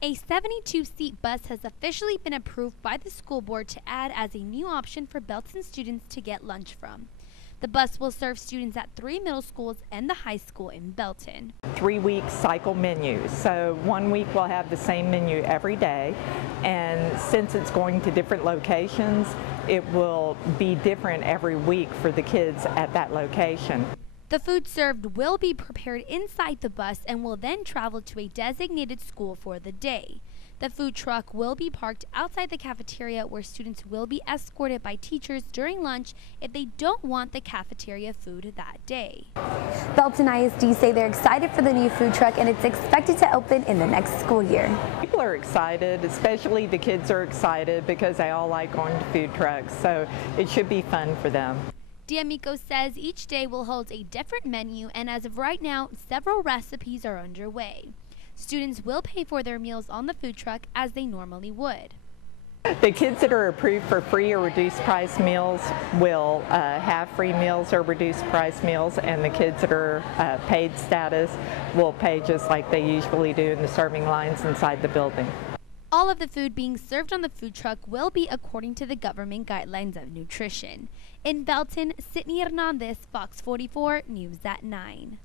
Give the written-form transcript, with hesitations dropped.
A 72-seat bus has officially been approved by the school board to add as a new option for Belton students to get lunch from. The bus will serve students at 3 middle schools and the high school in Belton. 3-week cycle menus. So 1 week we'll have the same menu every day, and since it's going to different locations, it will be different every week for the kids at that location. The food served will be prepared inside the bus and will then travel to a designated school for the day. The food truck will be parked outside the cafeteria, where students will be escorted by teachers during lunch if they don't want the cafeteria food that day. Belton ISD say they're excited for the new food truck, and it's expected to open in the next school year. People are excited, especially the kids are excited because they all like going to food trucks, so it should be fun for them. D'Amico says each day will hold a different menu, and as of right now, several recipes are underway. Students will pay for their meals on the food truck as they normally would. The kids that are approved for free or reduced price meals will have free meals or reduced price meals, and the kids that are paid status will pay just like they usually do in the serving lines inside the building. All of the food being served on the food truck will be according to the government guidelines of nutrition. In Belton, Sydney Hernandez, Fox 44 News at 9.